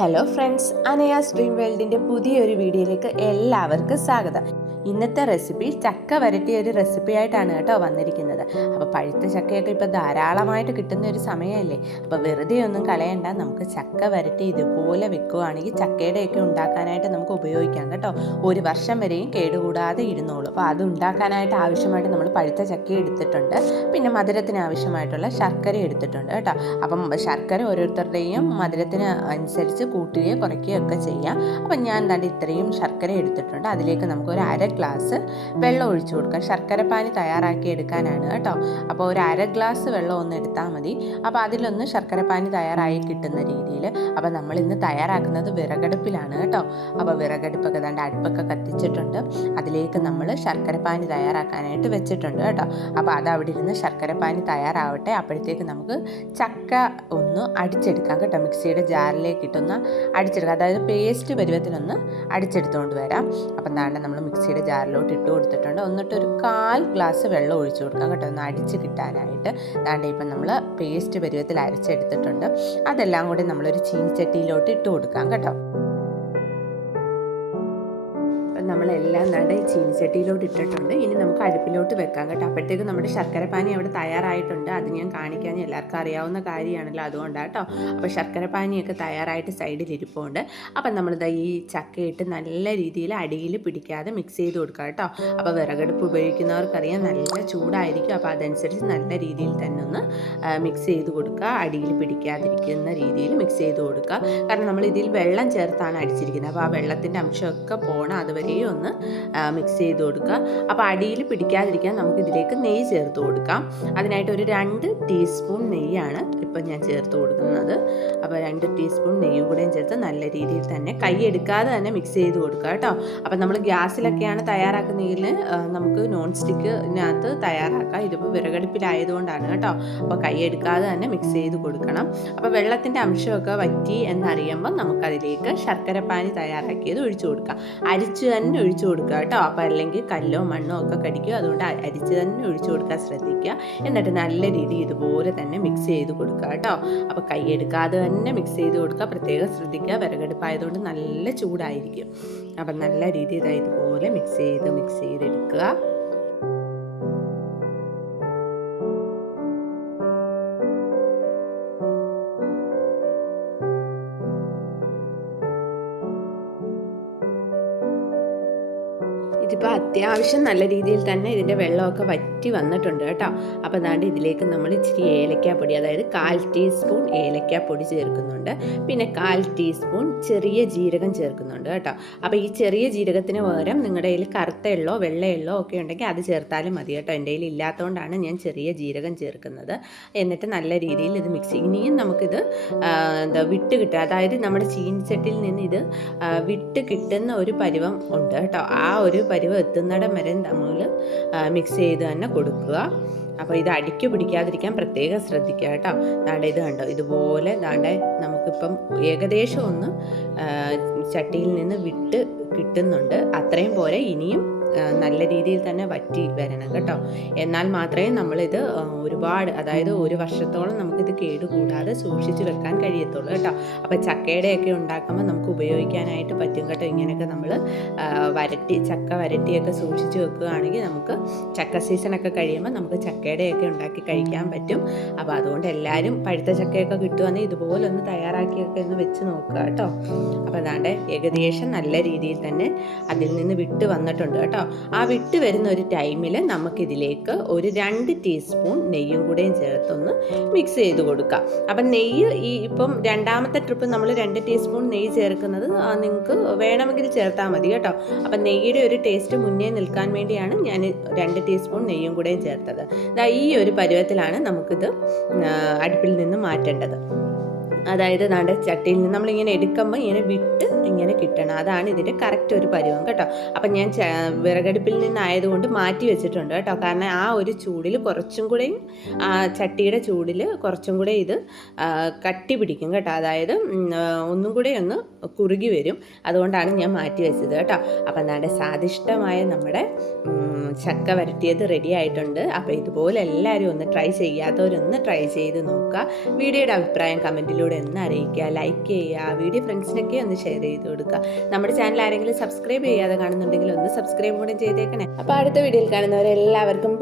Hello friends, അനയാസ് dream വേൾഡിൻ്റെ പുതിയൊരു വീഡിയോയിലേക്ക് എല്ലാവർക്കും സ്വാഗതം. ഇന്നത്തെ റെസിപ്പി ചക്ക വരട്ടിയ ഒരു റെസിപ്പി ആയിട്ടാണ് കേട്ടോ വന്നിരിക്കുന്നത്. അപ്പോൾ പഴുത്ത ചക്കയൊക്കെ ഇപ്പോൾ ധാരാളമായിട്ട് കിട്ടുന്ന ഒരു സമയമല്ലേ. അപ്പോൾ വെറുതെ ഒന്നും കളയണ്ട, നമുക്ക് ചക്ക വരട്ടി ഇതുപോലെ വെക്കുകയാണെങ്കിൽ ചക്കയുടെയൊക്കെ ഉണ്ടാക്കാനായിട്ട് നമുക്ക് ഉപയോഗിക്കാം കേട്ടോ. ഒരു വർഷം വരെയും കേടുകൂടാതെ ഇരുന്നോളൂ. അപ്പോൾ അത് ഉണ്ടാക്കാനായിട്ട് ആവശ്യമായിട്ട് നമ്മൾ പഴുത്ത ചക്ക എടുത്തിട്ടുണ്ട്, പിന്നെ മധുരത്തിന് ആവശ്യമായിട്ടുള്ള ശർക്കര എടുത്തിട്ടുണ്ട് കേട്ടോ. അപ്പം ശർക്കര ഓരോരുത്തരുടെയും മധുരത്തിന് അനുസരിച്ച് കൂട്ടുകയോ കുറയ്ക്കുകയോ ഒക്കെ ചെയ്യാം. അപ്പം ഞാൻ എന്താണ്ട് ഇത്രയും ശർക്കര എടുത്തിട്ടുണ്ട്. അതിലേക്ക് നമുക്ക് ഒരു ഗ്ലാസ് വെള്ളം ഒഴിച്ചു കൊടുക്കാം. ശർക്കരപ്പാനി തയ്യാറാക്കി എടുക്കാനാണ് കേട്ടോ. അപ്പോൾ ഒരു ഗ്ലാസ് വെള്ളം ഒന്ന് എടുത്താൽ മതി. അപ്പോൾ അതിലൊന്ന് ശർക്കരപ്പാനി തയ്യാറായി കിട്ടുന്ന രീതിയിൽ. അപ്പോൾ നമ്മൾ ഇന്ന് തയ്യാറാക്കുന്നത് വിറകടുപ്പിലാണ് കേട്ടോ. അപ്പോൾ വിറകടുപ്പൊക്കെ ദാണ്ട് അടുപ്പൊക്കെ കത്തിച്ചിട്ടുണ്ട്. അതിലേക്ക് നമ്മൾ ശർക്കരപ്പാനി തയ്യാറാക്കാനായിട്ട് വെച്ചിട്ടുണ്ട് കേട്ടോ. അപ്പോൾ അത് അവിടെ ഇരുന്ന് ശർക്കരപ്പാനി തയ്യാറാവട്ടെ. അപ്പോഴത്തേക്ക് നമുക്ക് ചക്ക ഒന്ന് അടിച്ചെടുക്കാം കേട്ടോ. മിക്സിയുടെ ജാറിലേക്ക് ഇട്ടൊന്ന് അടിച്ചെടുക്കാം, അതായത് പേസ്റ്റ് പരുവത്തിലൊന്ന് അടിച്ചെടുത്തുകൊണ്ട് വരാം. അപ്പം എന്താണ്ട് നമ്മൾ മിക്സിയുടെ ജാറിലോട്ട് ഇട്ട് കൊടുത്തിട്ടുണ്ട്. എന്നിട്ട് ഒരു 1/4 ഗ്ലാസ് വെള്ളം ഒഴിച്ചു കൊടുക്കാം കേട്ടോ, ഒന്ന് അടിച്ച് കിട്ടാനായിട്ട്. അതാണ്ട് ഇപ്പം നമ്മൾ പേസ്റ്റ് പരുവത്തിൽ അരച്ചെടുത്തിട്ടുണ്ട്. അതെല്ലാം കൂടി നമ്മളൊരു ചീനിച്ചട്ടിയിലോട്ട് ഇട്ട് കൊടുക്കാം കേട്ടോ. നമ്മളെല്ലാം നല്ല ചീനിച്ചട്ടിയിലോട്ട് ഇട്ടിട്ടുണ്ട്. ഇനി നമുക്ക് അടുപ്പിലോട്ട് വെക്കാം കേട്ടോ. അപ്പോഴത്തേക്ക് നമ്മുടെ ശർക്കരപ്പാനി അവിടെ തയ്യാറായിട്ടുണ്ട്. അത് ഞാൻ കാണിക്കാൻ എല്ലാവർക്കും അറിയാവുന്ന കാര്യമാണല്ലോ, അതുകൊണ്ടാണ് കേട്ടോ. അപ്പോൾ ശർക്കരപ്പാനിയൊക്കെ തയ്യാറായിട്ട് സൈഡിൽ ഇരിപ്പുണ്ട്. അപ്പം നമ്മളിതാ ഈ ചക്കയിട്ട് നല്ല രീതിയിൽ അടിയിൽ പിടിക്കാതെ മിക്സ് ചെയ്ത് കൊടുക്കുക കേട്ടോ. അപ്പോൾ വിറകടുപ്പ് ഉപയോഗിക്കുന്നവർക്കറിയാം നല്ല ചൂടായിരിക്കും. അപ്പോൾ അതനുസരിച്ച് നല്ല രീതിയിൽ തന്നെ ഒന്ന് മിക്സ് ചെയ്ത് കൊടുക്കുക. അടിയിൽ പിടിക്കാതിരിക്കുന്ന രീതിയിൽ മിക്സ് ചെയ്ത് കൊടുക്കുക. കാരണം നമ്മൾ ഇതിൽ വെള്ളം ചേർത്താണ് അടിച്ചിരിക്കുന്നത്. അപ്പോൾ ആ വെള്ളത്തിൻ്റെ അംശമൊക്കെ പോകണം, അതുവരെ ഒന്ന് മിക്സ് ചെയ്ത് കൊടുക്കുക. അപ്പോൾ അടിയിൽ പിടിക്കാതിരിക്കാൻ നമുക്ക് ഇതിലേക്ക് നെയ്യ് ചേർത്ത് കൊടുക്കാം. അതിനായിട്ട് ഒരു 2 ടീസ്പൂൺ നെയ്യാണ് ഇപ്പം ഞാൻ ചേർത്ത് കൊടുക്കുന്നത്. അപ്പോൾ 2 ടീസ്പൂൺ നെയ്യും കൂടെയും ചേർത്ത് നല്ല രീതിയിൽ തന്നെ കൈ എടുക്കാതെ തന്നെ മിക്സ് ചെയ്ത് കൊടുക്കുക കേട്ടോ. അപ്പോൾ നമ്മൾ ഗ്യാസിലൊക്കെയാണ് തയ്യാറാക്കുന്നതിൽ നമുക്ക് നോൺ സ്റ്റിക്കിനകത്ത് തയ്യാറാക്കാം. ഇതിപ്പോൾ വിറകടുപ്പിലായതുകൊണ്ടാണ് കേട്ടോ. അപ്പോൾ കൈ എടുക്കാതെ തന്നെ മിക്സ് ചെയ്ത് കൊടുക്കണം. അപ്പോൾ വെള്ളത്തിൻ്റെ അംശമൊക്കെ വറ്റി എന്നറിയുമ്പോൾ നമുക്കതിലേക്ക് ശർക്കരപ്പാനി തയ്യാറാക്കിയത് ഒഴിച്ചു കൊടുക്കാം. അരിച്ച് തന്നെ ഒഴിച്ചു കൊടുക്കുക കേട്ടോ. അപ്പോൾ അല്ലെങ്കിൽ കല്ലോ മണ്ണോ ഒക്കെ കടിക്കും. അതുകൊണ്ട് അരിച്ച് തന്നെ ഒഴിച്ചു കൊടുക്കാൻ ശ്രദ്ധിക്കുക. എന്നിട്ട് നല്ല രീതിയിൽ ഇതുപോലെ തന്നെ മിക്സ് ചെയ്ത് കൊടുക്കുക കേട്ടോ. അപ്പോൾ കൈ എടുക്കാതെ തന്നെ മിക്സ് ചെയ്ത് കൊടുക്കുക. പ്രത്യേകം ശ്രദ്ധിക്കുക, വിറകടുപ്പായതുകൊണ്ട് നല്ല ചൂടായിരിക്കും. അപ്പം നല്ല രീതിയിൽ ഇതുപോലെ മിക്സ് ചെയ്തെടുക്കുക. ഇതിപ്പോൾ അത്യാവശ്യം നല്ല രീതിയിൽ തന്നെ ഇതിൻ്റെ വെള്ളമൊക്കെ വറ്റി വന്നിട്ടുണ്ട് കേട്ടോ. അപ്പോൾ അതാണ്ട് ഇതിലേക്ക് നമ്മൾ ഇച്ചിരി ഏലക്കാപ്പൊടി, അതായത് 1/4 ടീസ്പൂൺ ഏലക്കാപ്പൊടി ചേർക്കുന്നുണ്ട്. പിന്നെ 1/4 ടീസ്പൂൺ ചെറിയ ജീരകം ചേർക്കുന്നുണ്ട് കേട്ടോ. അപ്പോൾ ഈ ചെറിയ ജീരകത്തിന് പകരം നിങ്ങളുടെ കയ്യിൽ കറുത്ത എള്ളോ വെള്ള എള്ളോ ഒക്കെ ഉണ്ടെങ്കിൽ അത് ചേർത്താലും മതി കേട്ടോ. എൻ്റെ കയ്യിൽ ഇല്ലാത്തതുകൊണ്ടാണ് ഞാൻ ചെറിയ ജീരകം ചേർക്കുന്നത്. എന്നിട്ട് നല്ല രീതിയിൽ ഇത് മിക്സ്. ഇനിയും നമുക്കിത് വിട്ട് കിട്ടുക, അതായത് നമ്മുടെ ചീനിച്ചട്ടിയിൽ നിന്ന് ഇത് വിട്ട് കിട്ടുന്ന ഒരു പരുവം ഉണ്ട് കേട്ടോ. ആ ഒരു പരുവം എത്തുന്നിടം വരെ നമ്മൾ മിക്സ് ചെയ്ത് തന്നെ കൊടുക്കുക. അപ്പോൾ ഇത് അടിക്ക് പിടിക്കാതിരിക്കാൻ പ്രത്യേകം ശ്രദ്ധിക്കുക കേട്ടോ. ദാണ്ടെ ഇത് കണ്ടോ, ഇതുപോലെ ദാണ്ടെ നമുക്കിപ്പം ഏകദേശം ഒന്ന് ചട്ടിയിൽ നിന്ന് വിട്ട് കിട്ടുന്നുണ്ട്. അത്രയും പോലെ ഇനിയും നല്ല രീതിയിൽ തന്നെ വറ്റി വരണം കേട്ടോ. എന്നാൽ മാത്രമേ നമ്മളിത് ഒരുപാട്, അതായത് ഒരു വർഷത്തോളം നമുക്കിത് കേടുകൂടാതെ സൂക്ഷിച്ച് വെക്കാൻ കഴിയത്തുള്ളൂ കേട്ടോ. അപ്പോൾ ചക്കയുടെയൊക്കെ ഉണ്ടാക്കുമ്പോൾ നമുക്ക് ഉപയോഗിക്കാനായിട്ട് പറ്റും കേട്ടോ. ഇങ്ങനെയൊക്കെ നമ്മൾ ചക്ക വരട്ടിയൊക്കെ സൂക്ഷിച്ച് വെക്കുകയാണെങ്കിൽ നമുക്ക് ചക്ക സീസണൊക്കെ കഴിയുമ്പോൾ നമുക്ക് ചക്കയുടെയൊക്കെ ഉണ്ടാക്കി കഴിക്കാൻ പറ്റും. അപ്പോൾ അതുകൊണ്ട് എല്ലാവരും പഴുത്ത ചക്കയൊക്കെ കിട്ടുവാണെങ്കിൽ ഇതുപോലെ ഒന്ന് തയ്യാറാക്കിയൊക്കെ ഒന്ന് വെച്ച് നോക്കുക കേട്ടോ. അപ്പോൾ അതാണ്ട് ഏകദേശം നല്ല രീതിയിൽ തന്നെ അതിൽ നിന്ന് വിട്ട് വന്നിട്ടുണ്ട് കേട്ടോ. ആ വിട്ട് വരുന്ന ഒരു ടൈമിൽ നമുക്കിതിലേക്ക് ഒരു 2 ടീസ്പൂൺ നെയ്യും കൂടെയും ചേർത്തൊന്ന് മിക്സ് ചെയ്ത് കൊടുക്കാം. അപ്പം നെയ്യ് ഇപ്പം രണ്ടാമത്തെ ട്രിപ്പ് നമ്മൾ 2 ടീസ്പൂൺ നെയ്യ് ചേർക്കുന്നത് നിങ്ങൾക്ക് വേണമെങ്കിൽ ചേർത്താൽ മതി കേട്ടോ. അപ്പം നെയ്യുടെ ഒരു ടേസ്റ്റ് മുന്നേ നിൽക്കാൻ വേണ്ടിയാണ് ഞാൻ 2 ടീസ്പൂൺ നെയ്യും കൂടെയും ചേർത്തത്. ഈ ഒരു പരുവത്തിലാണ് നമുക്കിത് അടുപ്പിൽ നിന്ന് മാറ്റേണ്ടത്. അതായത് നമ്മുടെ ചട്ടിയിൽ നിന്ന് നമ്മളിങ്ങനെ എടുക്കുമ്പോൾ ഇങ്ങനെ വിട്ട് ഇങ്ങനെ കിട്ടണം. അതാണ് ഇതിൻ്റെ കറക്റ്റ് ഒരു പരുവം കേട്ടോ. അപ്പം ഞാൻ വിറകടുപ്പിൽ നിന്നായതുകൊണ്ട് മാറ്റി വെച്ചിട്ടുണ്ട് കേട്ടോ. കാരണം ആ ഒരു ചൂടിൽ കുറച്ചും കൂടെയും ചട്ടിയുടെ ചൂടിൽ കുറച്ചും കൂടെ ഇത് കട്ടി പിടിക്കും കേട്ടോ. അതായത് ഒന്നും കൂടെ ഒന്ന് കുറുകി വരും. അതുകൊണ്ടാണ് ഞാൻ മാറ്റി വെച്ചത് കേട്ടോ. അപ്പം നമ്മുടെ സ്വാദിഷ്ടമായ നമ്മുടെ ചക്ക വരട്ടിയത് റെഡി ആയിട്ടുണ്ട്. അപ്പോൾ ഇതുപോലെ എല്ലാവരും ഒന്ന് ട്രൈ ചെയ്യാത്തവരൊന്ന് ട്രൈ ചെയ്ത് നോക്കുക. വീഡിയോയുടെ അഭിപ്രായം കമൻറ്റിലൂടെ ഒന്ന് അറിയിക്കുക, ലൈക്ക് ചെയ്യുക, വീഡിയോ ഫ്രണ്ട്സിനൊക്കെ ഒന്ന് ഷെയർ ചെയ്ത് കൊടുക്കുക. നമ്മുടെ ചാനൽ ആരെങ്കിലും സബ്സ്ക്രൈബ് ചെയ്യാതെ കാണുന്നുണ്ടെങ്കിൽ ഒന്ന് സബ്സ്ക്രൈബ് കൂടെ ചെയ്തേക്കണേ. അപ്പോൾ അടുത്ത വീഡിയോയിൽ കാണുന്നവരെല്ലാവർക്കും